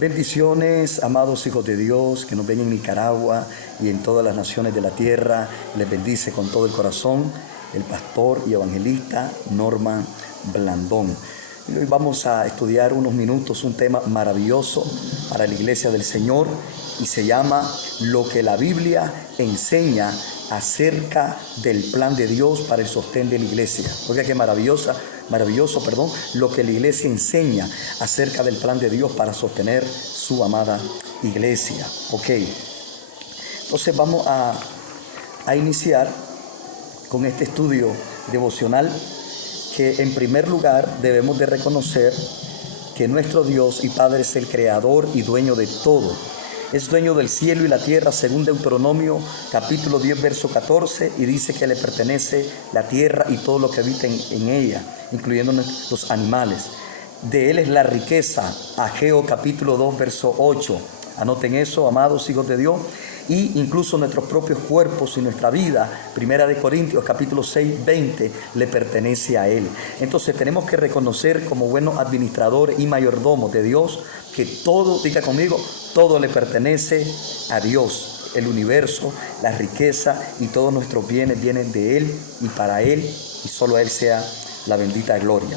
Bendiciones, amados hijos de Dios, que nos ven en Nicaragua y en todas las naciones de la tierra. Les bendice con todo el corazón el pastor y evangelista Norman Blandón. Y hoy vamos a estudiar unos minutos un tema maravilloso para la iglesia del Señor y se llama Lo que la Biblia enseña acerca del plan de Dios para el sostén de la iglesia. Oiga qué maravilloso, lo que la iglesia enseña acerca del plan de Dios para sostener su amada iglesia. Ok, entonces vamos a iniciar con este estudio devocional, que en primer lugar debemos de reconocer que nuestro Dios y Padre es el creador y dueño de todo. Es dueño del cielo y la tierra, según Deuteronomio capítulo 10, verso 14, y dice que le pertenece la tierra y todo lo que habita en ella, incluyendo los animales. De él es la riqueza, Ageo capítulo 2, verso 8. Anoten eso, amados hijos de Dios, y incluso nuestros propios cuerpos y nuestra vida, Primera de Corintios capítulo 6, 20, le pertenece a él. Entonces tenemos que reconocer como buenos administradores y mayordomos de Dios que todo, diga conmigo, todo le pertenece a Dios. El universo, la riqueza y todos nuestros bienes vienen de Él y para Él, y solo a Él sea la bendita gloria.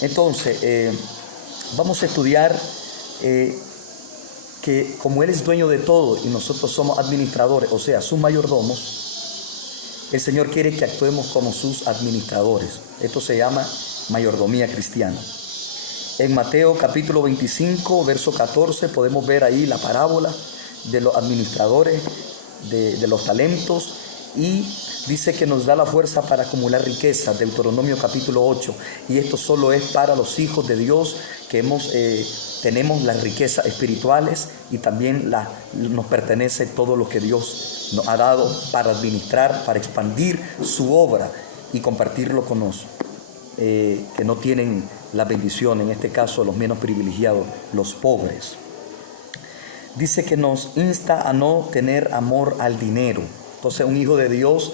Entonces, vamos a estudiar que como Él es dueño de todo y nosotros somos administradores, o sea, sus mayordomos, el Señor quiere que actuemos como sus administradores. Esto se llama mayordomía cristiana. En Mateo capítulo 25, verso 14, podemos ver ahí la parábola de los administradores de los talentos, y dice que nos da la fuerza para acumular riqueza, Deuteronomio capítulo 8, y esto solo es para los hijos de Dios que tenemos las riquezas espirituales, y también nos pertenece todo lo que Dios nos ha dado para administrar, para expandir su obra y compartirlo con los que no tienen la bendición, en este caso los menos privilegiados, los pobres. Dice que nos insta a no tener amor al dinero. Entonces un hijo de Dios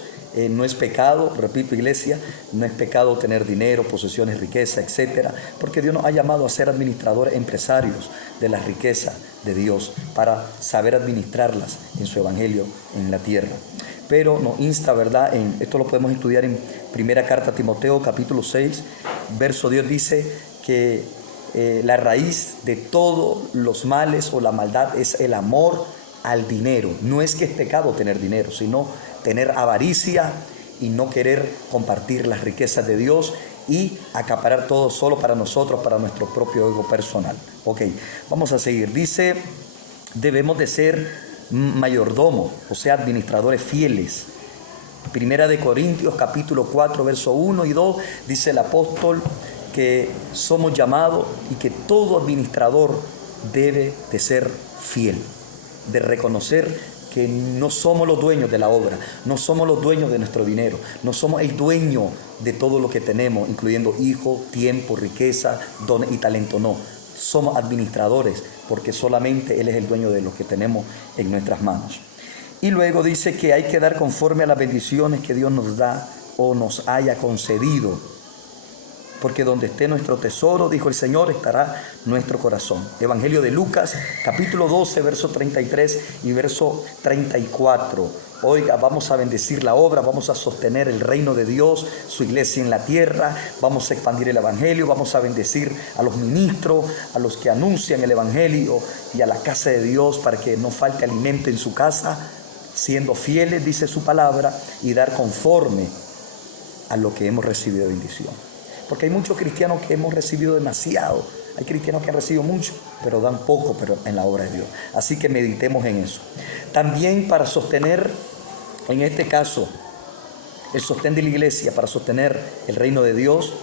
no es pecado, repito iglesia, no es pecado tener dinero, posesiones, riqueza, etcétera, porque Dios nos ha llamado a ser administradores, empresarios de la riqueza de Dios, para saber administrarlas en su evangelio en la tierra. Pero nos insta, ¿verdad? Esto lo podemos estudiar en primera carta a Timoteo, capítulo 6, verso 10, dice que la raíz de todos los males o la maldad es el amor al dinero. No es que es pecado tener dinero, sino tener avaricia y no querer compartir las riquezas de Dios y acaparar todo solo para nosotros, para nuestro propio ego personal. Ok, vamos a seguir. Dice, debemos de ser mayordomo, o sea, administradores fieles. Primera de Corintios capítulo 4, verso 1 y 2, dice el apóstol que somos llamados y que todo administrador debe de ser fiel, de reconocer que no somos los dueños de la obra, no somos los dueños de nuestro dinero, no somos el dueño de todo lo que tenemos, incluyendo hijos, tiempo, riqueza, dones y talento, no. Somos administradores porque solamente Él es el dueño de lo que tenemos en nuestras manos. Y luego dice que hay que dar conforme a las bendiciones que Dios nos da o nos haya concedido, porque donde esté nuestro tesoro, dijo el Señor, estará nuestro corazón. Evangelio de Lucas, capítulo 12, verso 33 y verso 34. Oiga, vamos a bendecir la obra, vamos a sostener el reino de Dios, su iglesia en la tierra, vamos a expandir el evangelio, vamos a bendecir a los ministros, a los que anuncian el evangelio y a la casa de Dios para que no falte alimento en su casa, siendo fieles, dice su palabra, y dar conforme a lo que hemos recibido de bendición. Porque hay muchos cristianos que hemos recibido demasiado. Hay cristianos que han recibido mucho, pero dan poco pero en la obra de Dios. Así que meditemos en eso. También para sostener, en este caso, el sostén de la iglesia, para sostener el reino de Dios,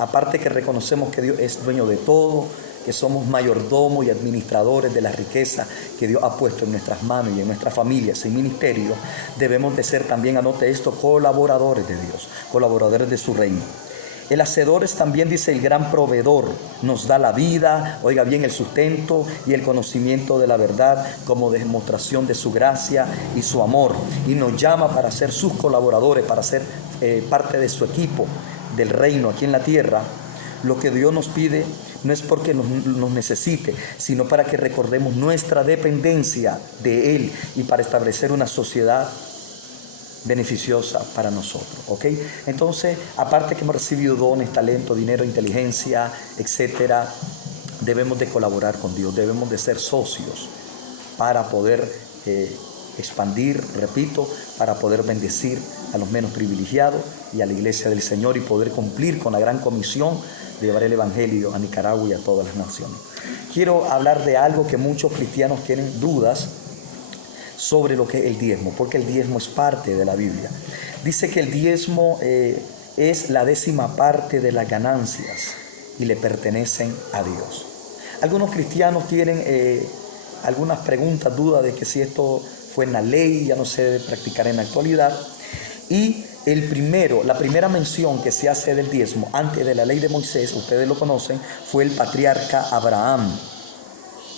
aparte que reconocemos que Dios es dueño de todo, que somos mayordomos y administradores de la riqueza que Dios ha puesto en nuestras manos y en nuestras familias y ministerios, debemos de ser también, anote esto, colaboradores de Dios, colaboradores de su reino. El hacedor es también, dice, el gran proveedor. Nos da la vida, oiga bien, el sustento y el conocimiento de la verdad como demostración de su gracia y su amor. Y nos llama para ser sus colaboradores, para ser parte de su equipo del reino aquí en la tierra. Lo que Dios nos pide no es porque nos necesite, sino para que recordemos nuestra dependencia de Él y para establecer una sociedad beneficiosa para nosotros, ¿ok? Entonces, aparte que hemos recibido dones, talento, dinero, inteligencia, etcétera, debemos de colaborar con Dios, debemos de ser socios para poder expandir, repito, para poder bendecir a los menos privilegiados y a la iglesia del Señor y poder cumplir con la gran comisión de llevar el evangelio a Nicaragua y a todas las naciones. Quiero hablar de algo que muchos cristianos tienen dudas sobre lo que es el diezmo, porque el diezmo es parte de la Biblia. Dice que el diezmo es la 10ª parte de las ganancias y le pertenecen a Dios. Algunos cristianos tienen algunas preguntas, dudas de que si esto fue en la ley, ya no se debe practicar en la actualidad. Y la primera mención que se hace del diezmo antes de la ley de Moisés, ustedes lo conocen, fue el patriarca Abraham.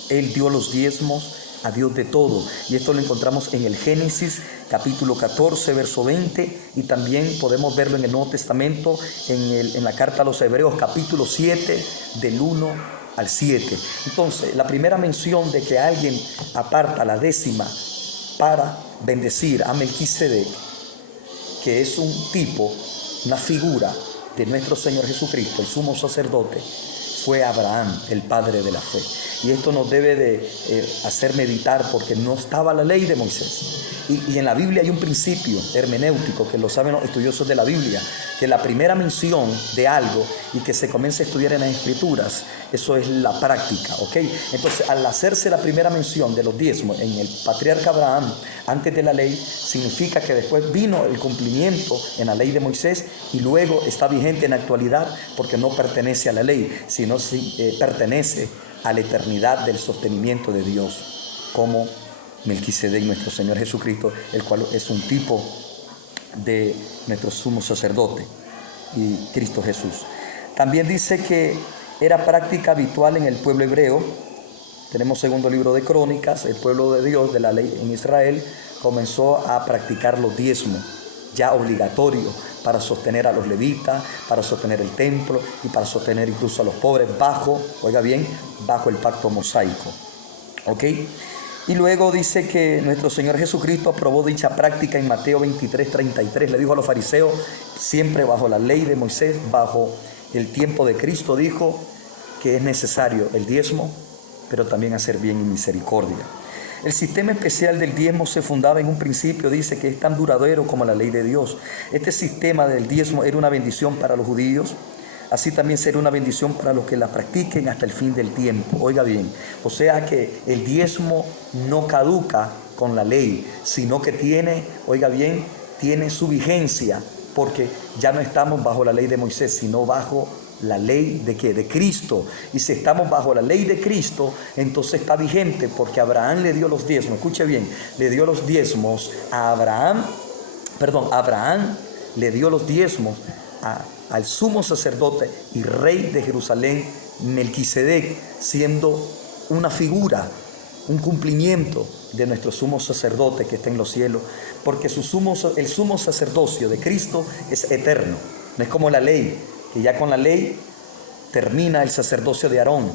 Él dio los diezmos a Dios de todo, y esto lo encontramos en el Génesis capítulo 14 verso 20, y también podemos verlo en el Nuevo Testamento en la carta a los Hebreos capítulo 7 del 1 al 7. Entonces, la primera mención de que alguien aparta la 10ª para bendecir a Melquisedec, que es un tipo, una figura de nuestro Señor Jesucristo, el sumo sacerdote, fue Abraham, el padre de la fe. Y esto nos debe de hacer meditar, porque no estaba la ley de Moisés. Y en la Biblia hay un principio hermenéutico que lo saben los estudiosos de la Biblia, que la primera mención de algo y que se comience a estudiar en las Escrituras, eso es la práctica, ¿ok? Entonces, al hacerse la primera mención de los diezmos en el patriarca Abraham, antes de la ley, significa que después vino el cumplimiento en la ley de Moisés y luego está vigente en la actualidad, porque no pertenece a la ley, sino pertenece a la eternidad del sostenimiento de Dios, como Melquisedec, nuestro Señor Jesucristo, el cual es un tipo de nuestro sumo sacerdote y Cristo Jesús. También dice que era práctica habitual en el pueblo hebreo. Tenemos segundo libro de Crónicas, el pueblo de Dios de la ley en Israel comenzó a practicar los diezmos, ya obligatorio para sostener a los levitas, para sostener el templo y para sostener incluso a los pobres bajo, oiga bien, bajo el pacto mosaico, ¿ok? Y luego dice que nuestro Señor Jesucristo aprobó dicha práctica en Mateo 23:33. Le dijo a los fariseos, siempre bajo la ley de Moisés, bajo el tiempo de Cristo, dijo que es necesario el diezmo, pero también hacer bien y misericordia. El sistema especial del diezmo se fundaba en un principio, dice que es tan duradero como la ley de Dios. Este sistema del diezmo era una bendición para los judíos, así también será una bendición para los que la practiquen hasta el fin del tiempo. Oiga bien, o sea que el diezmo no caduca con la ley, sino que tiene, oiga bien, tiene su vigencia, porque ya no estamos bajo la ley de Moisés, sino bajo la ley de ¿qué? De Cristo. Y si estamos bajo la ley de Cristo, entonces está vigente, porque Abraham le dio los diezmos. Escuche bien, le dio los diezmos a Abraham le dio los diezmos al sumo sacerdote y rey de Jerusalén, Melquisedec, siendo una figura, un cumplimiento de nuestro sumo sacerdote que está en los cielos, porque el sumo sacerdocio de Cristo es eterno. No es como la ley, que ya con la ley termina el sacerdocio de Aarón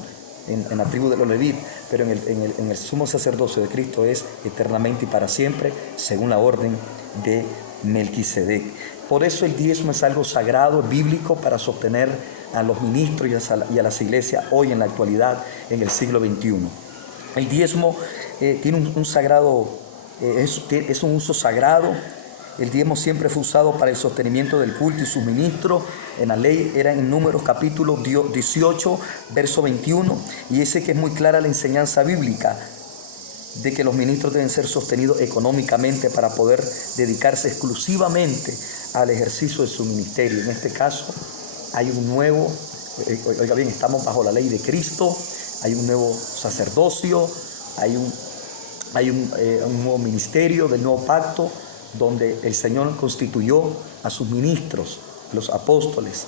en la tribu de los levitas, pero en el sumo sacerdocio de Cristo es eternamente y para siempre, según la orden de Melquisedec. Por eso el diezmo es algo sagrado, bíblico, para sostener a los ministros y a las iglesias hoy en la actualidad, en el siglo XXI. El diezmo tiene un sagrado, es un uso sagrado. El diezmo siempre fue usado para el sostenimiento del culto y sus ministros. En la ley era en Números capítulo 18, verso 21, y ese que es muy clara la enseñanza bíblica de que los ministros deben ser sostenidos económicamente para poder dedicarse exclusivamente al ejercicio de su ministerio. En este caso hay un nuevo, oiga bien, estamos bajo la ley de Cristo, hay un nuevo sacerdocio, hay un nuevo ministerio del nuevo pacto, donde el Señor constituyó a sus ministros, los apóstoles,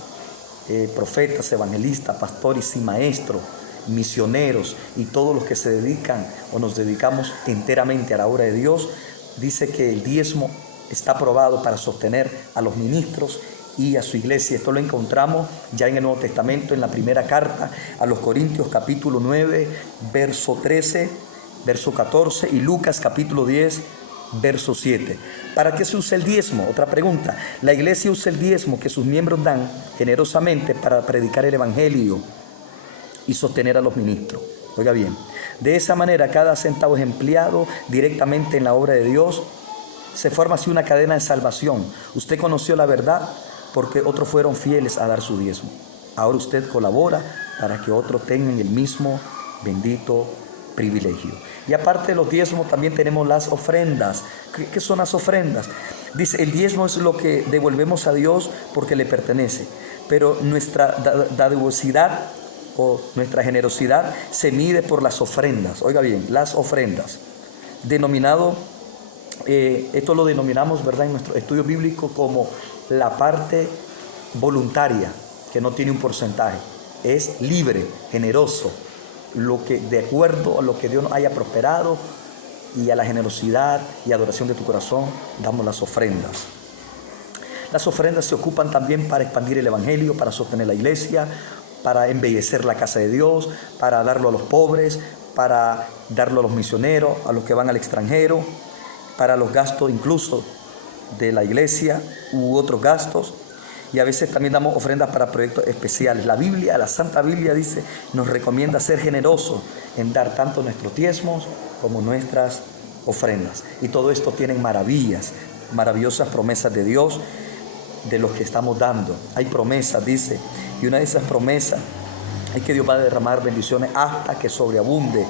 profetas, evangelistas, pastores y maestros, misioneros y todos los que se dedican o nos dedicamos enteramente a la obra de Dios. Dice que el diezmo está aprobado para sostener a los ministros y a su iglesia. Esto lo encontramos ya en el Nuevo Testamento, en la primera carta a los Corintios, capítulo 9, verso 13, verso 14, y Lucas, capítulo 10, verso 7. ¿Para qué se usa el diezmo? Otra pregunta. La iglesia usa el diezmo que sus miembros dan generosamente para predicar el evangelio y sostener a los ministros. Oiga bien, de esa manera cada centavo es empleado directamente en la obra de Dios. Se forma así una cadena de salvación. Usted conoció la verdad porque otros fueron fieles a dar su diezmo. Ahora usted colabora para que otros tengan el mismo bendito privilegio. Y aparte de los diezmos también tenemos las ofrendas. ¿Qué son las ofrendas? Dice, el diezmo es lo que devolvemos a Dios porque le pertenece. Pero nuestra dadivosidad o nuestra generosidad se mide por las ofrendas. Oiga bien, las ofrendas. Esto lo denominamos, ¿verdad?, en nuestro estudio bíblico como la parte voluntaria, que no tiene un porcentaje. Es libre, generoso, lo que de acuerdo a lo que Dios nos haya prosperado y a la generosidad y adoración de tu corazón damos las ofrendas. Las ofrendas se ocupan también para expandir el evangelio, para sostener la iglesia, para embellecer la casa de Dios, para darlo a los pobres, para darlo a los misioneros, a los que van al extranjero, para los gastos incluso de la iglesia u otros gastos. Y a veces también damos ofrendas para proyectos especiales. La Biblia, la Santa Biblia dice, nos recomienda ser generosos en dar tanto nuestros diezmos como nuestras ofrendas. Y todo esto tiene maravillosas promesas de Dios de los que estamos dando. Hay promesas, dice, y una de esas promesas es que Dios va a derramar bendiciones hasta que sobreabunde.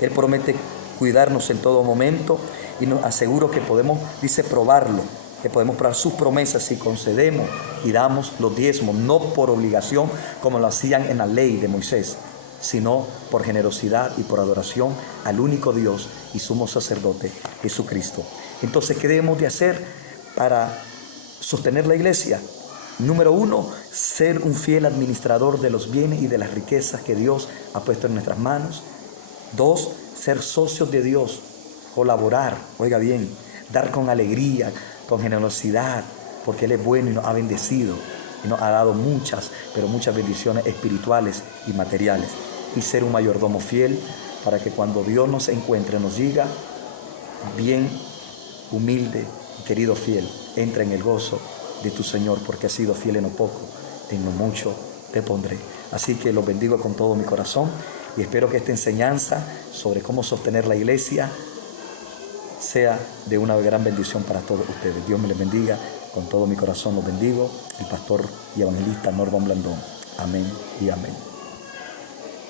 Él promete cuidarnos en todo momento y nos aseguro que podemos, dice, probarlo, que podemos probar sus promesas si concedemos y damos los diezmos, no por obligación como lo hacían en la ley de Moisés, sino por generosidad y por adoración al único Dios y sumo sacerdote, Jesucristo. Entonces, ¿qué debemos de hacer para sostener la iglesia? Número 1, ser un fiel administrador de los bienes y de las riquezas que Dios ha puesto en nuestras manos. 2, ser socios de Dios, colaborar, oiga bien, dar con alegría, con generosidad, porque Él es bueno y nos ha bendecido y nos ha dado muchas, pero muchas bendiciones espirituales y materiales. Y ser un mayordomo fiel para que cuando Dios nos encuentre nos diga, bien, humilde y querido fiel, entra en el gozo de tu Señor, porque has sido fiel en lo poco, en lo mucho te pondré. Así que los bendigo con todo mi corazón y espero que esta enseñanza sobre cómo sostener la iglesia sea de una gran bendición para todos ustedes. Dios me les bendiga, con todo mi corazón los bendigo. El pastor y evangelista Norman Blandón. Amén y amén.